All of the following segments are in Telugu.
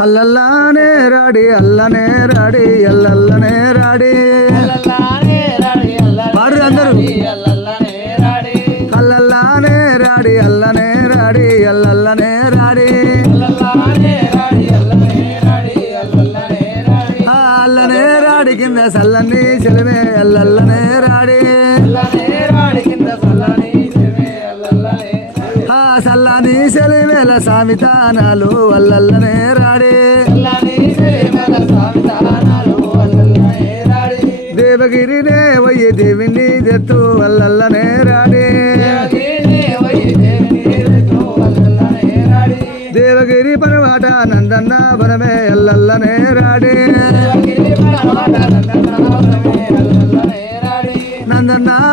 అల్లల్లానే రాడి అల్లనే రాడి అల్లల్లనే రాడి. పాడు అందరూ. అల్లల్లానే రాడి అల్లనే రాడి అల్లల్లనే సల్లని సెలివేల సామితానాలు వల్లల్లనే రాడే. దేవగిరి దేవయ్య దేవిని దెత్తు వల్లల్లనే రాడే. దేవగిరి పర్వాట నందన్న వనమే అల్లల్లనే రాడి. నందన్న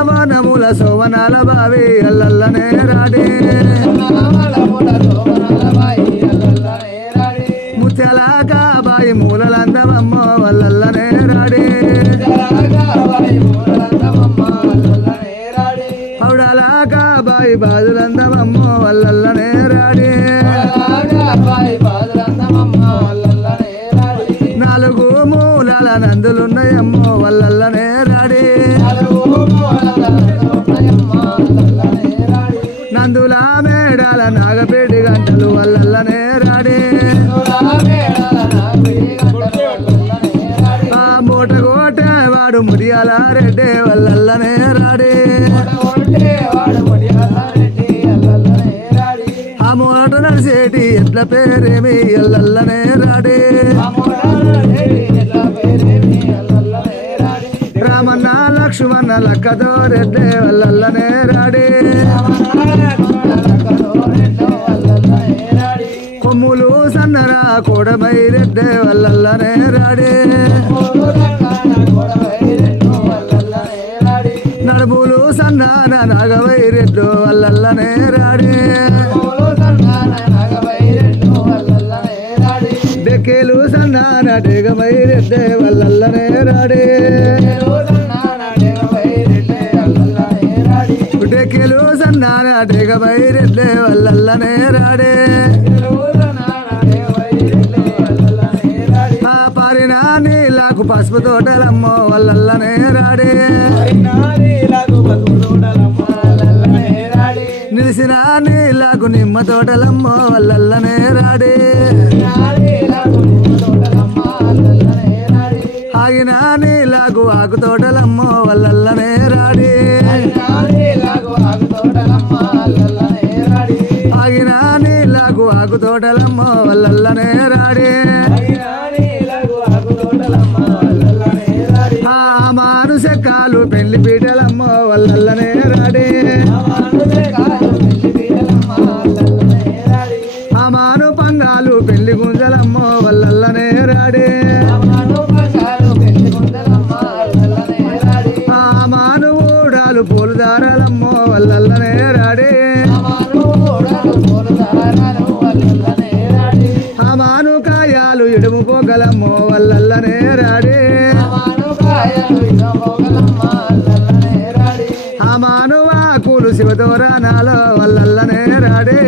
వానముల సోవనాల బావి అల్లల్లనే రాడి మూలాల నందులున్నాయమ్మో వల్లల్లనే రాడి. నందుల మేడాల నాగపేడి గంటలు వల్లల్లనే రాడి. ఆ మూట కోటేవాడు మురియాల రెడ్డే వల్లల్లనే రాడి. ఆ మూట నడిచేటి ఎట్ల పేరేమి ఎల్లల్లనే లక్ష్మణ రెడ్డే వల్లల్లనే రాడి కొమ్ములు సన్నరా కూడమై రెడ్డే వల్లల్లనే రాడి నడుములు సన్నాన నాగవై రెడ్డు వల్లల్లనే రాడి డెక్కేలు సన్నాన డేగమై రెడ్డే వల్లల్లనే రాడి సన్నాన డేగమై రెడ్డే వల్లల్లనే రాడే ఆ పారిన నీళ్ళకు పసుపు తోటలమ్మో వల్లల్లనే రాడే తోటలమ్మో వల్లల్లనే రాడే. ఇడుము పోగలమ్మో వల్లల్లనే రాడి. ఆ మాను ఆకులు వల్లల్లనే రాడి.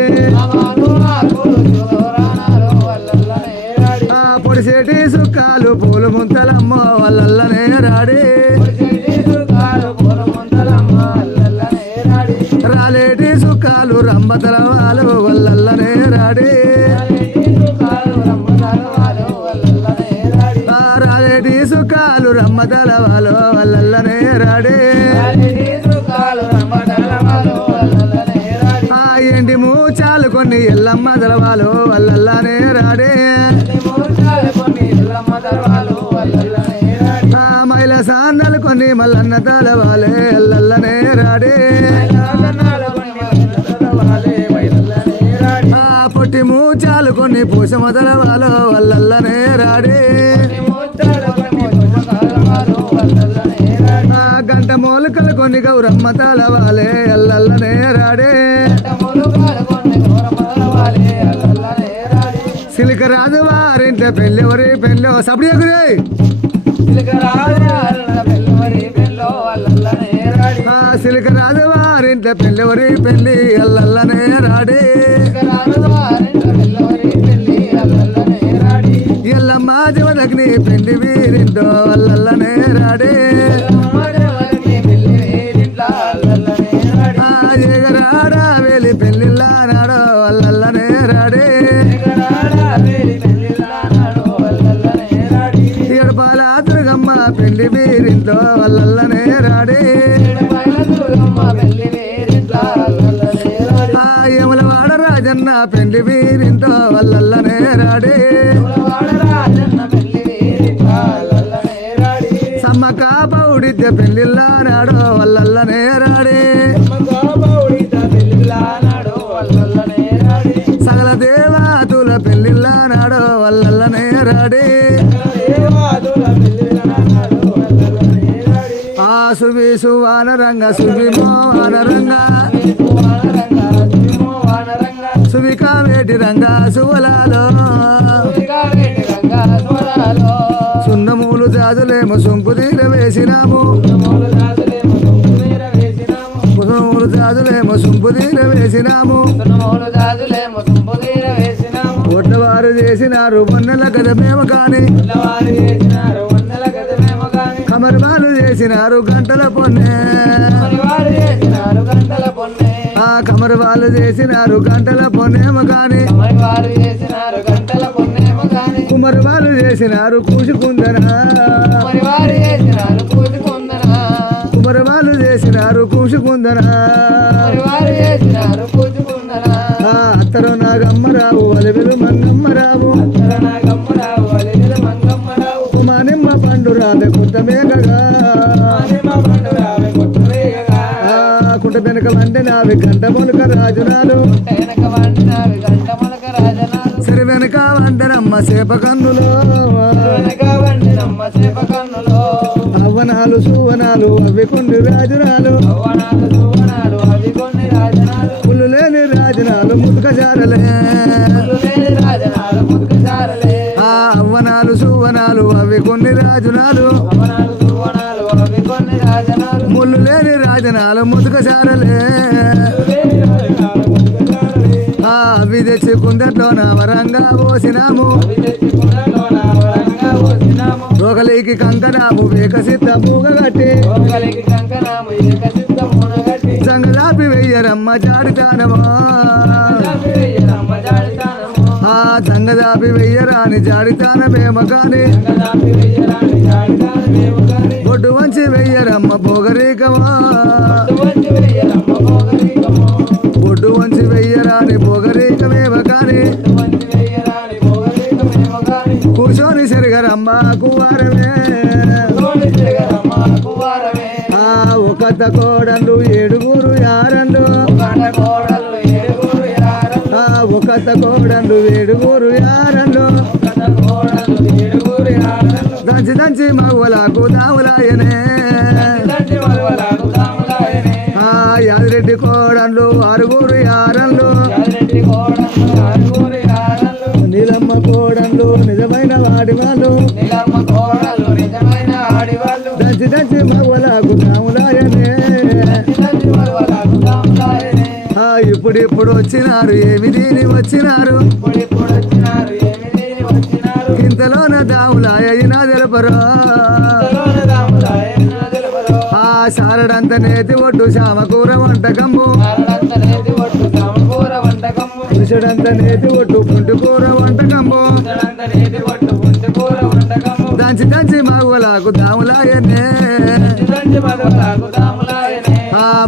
పొడిసేటి సుఖాలు పూలు ముంతలమ్మో వల్లల్లనే రాడి. రాలేటి సుఖాలు రంబతల వాళ్ళు వల్లల్లనే రాడి. సుక్కాలు రమ్మతల రాడే. వల్లల్లనే ఆ ఏంటి మూచాలు కొన్ని ఎల్లమ్మ దలవాలో వల్లల్లనే రాడే. ఆ మైల సాన్నలు కొన్ని మల్లన్న తలవాలే ఎల్లల్లనే రాడే. వారింట పెళ్ళి వరి పెళ్ళి సప్పుడు ఎగురే ఆ సిలిక రాజు వారింట పెళ్ళి వరి పెళ్ళి ఎల్లల్లనే రాడి. దేవకి పెళ్ళి వీరింటో వల్లనే వీరింటో వల్లనే రాడే. ఆ యములవాడ రాజన్న పెళ్ళి వీరింటో వల్లనే రాడే. సమ్మక పౌడిద్య పెళ్ళిలా నాడో వల్లనే రాడే. సగల దేవాతుల పెళ్ళి సువానరంగ సువి మోహనరంగ సువి కావేటి రంగ సువలాలో. సున్నమూలు జాజులేమో సొంపు తీర వేసినాము. సున్నమూలు జాజులేమో సొంపు తీర వేసినాము. ఒడ్లవారు చేసినారు మొన్నెల గద మేము కానీ. కమర్వాలు చేసినారు గంటల పొన్నే. ఆ కమర్ వాళ్ళు చేసినారు గంటల పొన్నేమో కాని. కుమర్ వాళ్ళు చేసినారు కూసుకుందనా వండి గంట మొలక రాజురాలు. సరి వెనక వండనమ్మ సేప కన్నులో అవ్వనాలు సువనాలు అవి కొన్ని రాజురాలు. పుల్లు లేని రాజనాలు ముదుక జారలే. ఆ అవ్వనాలు సువనాలు అవి కొన్ని రాజురాలు. ముళ్ళు జారలే ఆ అవి తెచ్చి కుందట్లో నవరంగా పోసినాము. రోగలికి కంకణాము వికసిత మూగ కట్టి సంగదాపి వెయ్యరమ్మ జాడితానమా ఆ సంగదాపి వెయ్యరాని జాడితానమేమ కాని బొడ్డు వంచి వెయ్యరమ్మ పొగరీకమా వెయ్యరాని పొగరీకమేమ కాని? కూర్చొని సిరగరమ్మ కువారమే. ఆ ఒకత కోడలు ఏడుగురు యారండు ఆ ఒకత కోడలు ఏడుగురు యారండు దంచి దంచి మగవలకు దావులాయనే. ఇప్పుడిప్పుడు వచ్చినారు? ఏమి దీని వచ్చినారు? ఇంతలోన దాములాయ అయినా తెలుపరు? ఆ సారడంత నేతి ఒడ్డు శామకూర వంటకము పురుషుడంత నేతి ఒడ్డు పుంటుకూర వంటకము దంచి దంచి మగవలకు దాములాయనే. ఆ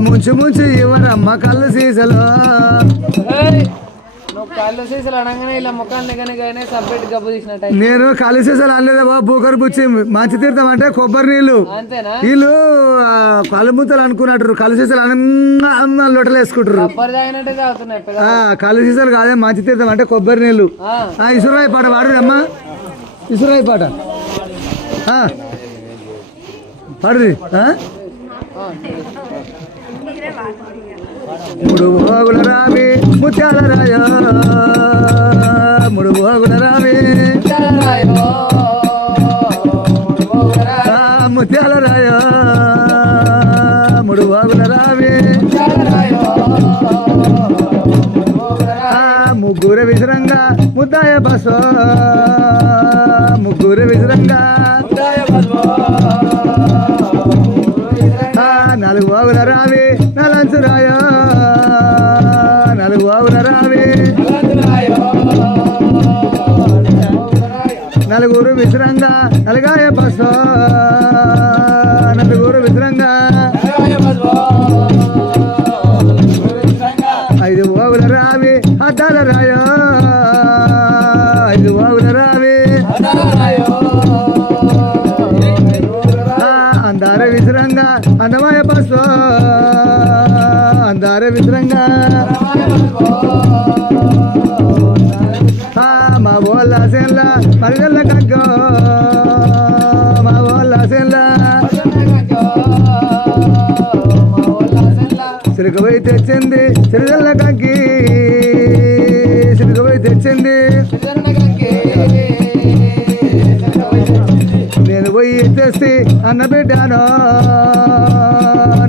ముంచి ముంచి ఇవ్వరమ్మ కళ్ళు సీసలో? నేను కళ్ళు సీసలు అనలేదా బూకరు బుచ్చి మంచి తీర్థం అంటే కొబ్బరి నీళ్ళు. వీళ్ళు ముద్దలు అనుకున్నట్టు కళ్ళు సీసాలు అన్న లొట్టలు వేసుకుంటారు కొబ్బరి తాగినట్టే తాగుతున్నాయి పెద్ద ఆ, కళ్ళు సీసాలు కాదే మంచి తీర్థం అంటే కొబ్బరి నీళ్ళు. ఇసురాయి పాట పాడుదమ్మా. ఇసురాయి పాట. ఆ. పాడుది ఆ? ఆ. మూడు భోగుల రావి ముత్యాల రాయ. మూడు భోగుల రావి ముత్యాల రాయ మూడు భోగుల రావి ముగ్గురు విసరంగా ముద్దాయ బస. ముగ్గురు విసర నలుగురు విశ్రంగా నలుగాయ బస నలుగురు విశ్రంగా ఐదు ఓగుల రావి అద్దాల రాయో. ఐదు ఓగుల రావి. అందార విశ్రంగా అందమాయ బస్సు అందార విశ్రంగా సెల్ల పరిగెల్ల కగ్గో మా ఓళ్ళ సెల్ల. సిరుకుపోయి తెచ్చింది సిరిగల్ల కగ్గి సిరుకుపోయి తెచ్చింది. నేను పోయి తెస్తే అన్న పెట్టాను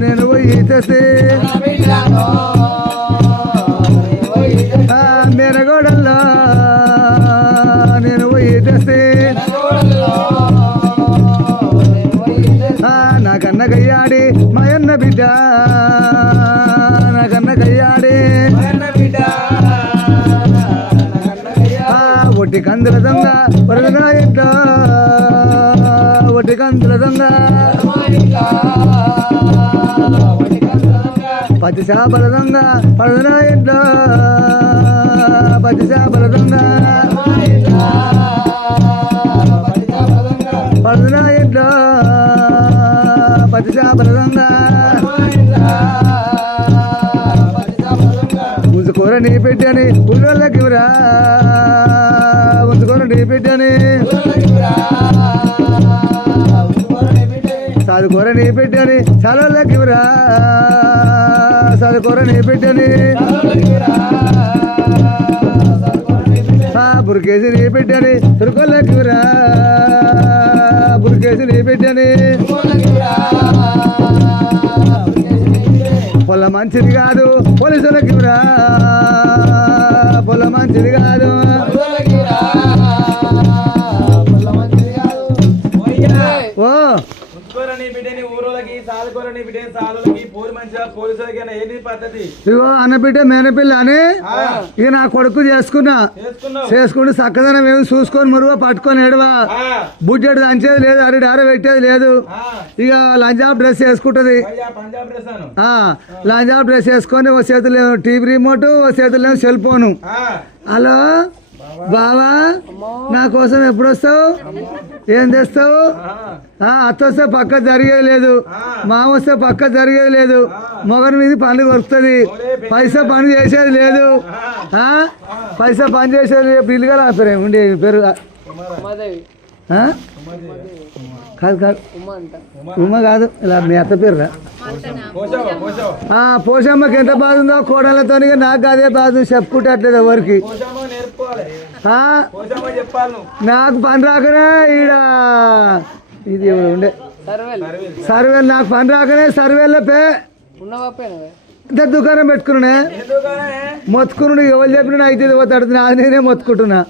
నేను పోయి తెస్తే మాయన్న బిడ్డ నా కన్న ఒట్టి కందుల దొంగ వరదన ఇంట్లో ఒట్టి కందుల దొంగ పది చేపల దొంగ పడదన ఇంట్లో పది చేపల దొంగ పడదనా ఉంచుకోర నీ పెట్టని ఊళ్ళోకి రా ఉంచుకోర నీ పెట్టని చదువుకోర నీ పెట్టని చలవలకి రా చదువుకోర నీ పెట్టని బురికేసి నీ పెట్టని తురుకోలకి రా బురికేసి నీ పెట్టని కాదు రా. పొల మంచిది కాదు. ఇగో అన్నపిట్ట మేనపిల్ల అని ఇక నా కొడుకు చేసుకున్నా. చేసుకుంటే చక్కదనం ఏమి చూసుకొని మురువ పట్టుకొని ఎడవా ఆ, బుడ్డెడు దంచేది లేదు అరి డార పెట్టేది లేదు. ఇక లంజాబ్ డ్రెస్ వేసుకుంటది లంజాబ్ డ్రెస్ వేసుకొని ఓ చేతులు టీవీ రిమోట్ ఓ చేతుల్లో సెల్ ఫోను. హలో? బావా నా కోసం ఎప్పుడు వస్తావు? ఏం తెస్తావు? అత్త వస్తే పక్క జరిగేది లేదు మామ వస్తే పక్క జరిగేది లేదు మొగని మీద పనులు కొరుకుతుంది. పైసా పని చేసేది లేదు. పైసా పని చేసేది లేదు. బిల్లుగా రాస్తారు ఉండే పేరు. కాదు కాదు. ఉమ్మ కాదు ఇలా మీ అత్త పేరు రా పోషమ్మకి ఎంత బాధ ఉందో కోడలతో నాకు అదే బాధ చెప్పుకుంటట్లేదు చెప్పుకుంటే అట్లేదు ఎవరికి నాకు పని రాకనే ఈడ. ఇది ఎవరు ఉండే? సర్వేలు. సర్వే నాకు పని రాకనే సర్వేలో పే. ఇంత దుకాణం పెట్టుకున్నానే? మొత్తుకున్నాడు ఎవరు చెప్పినా అయితే పోతాడు నేనే మొత్తుకుంటున్నా.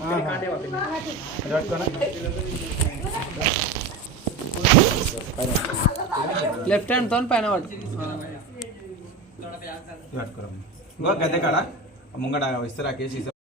లెఫ్ట్ హ్యాండ్ తో పైన పడు గద్దె కాడ ముంగడ ఇస్తారా కేసు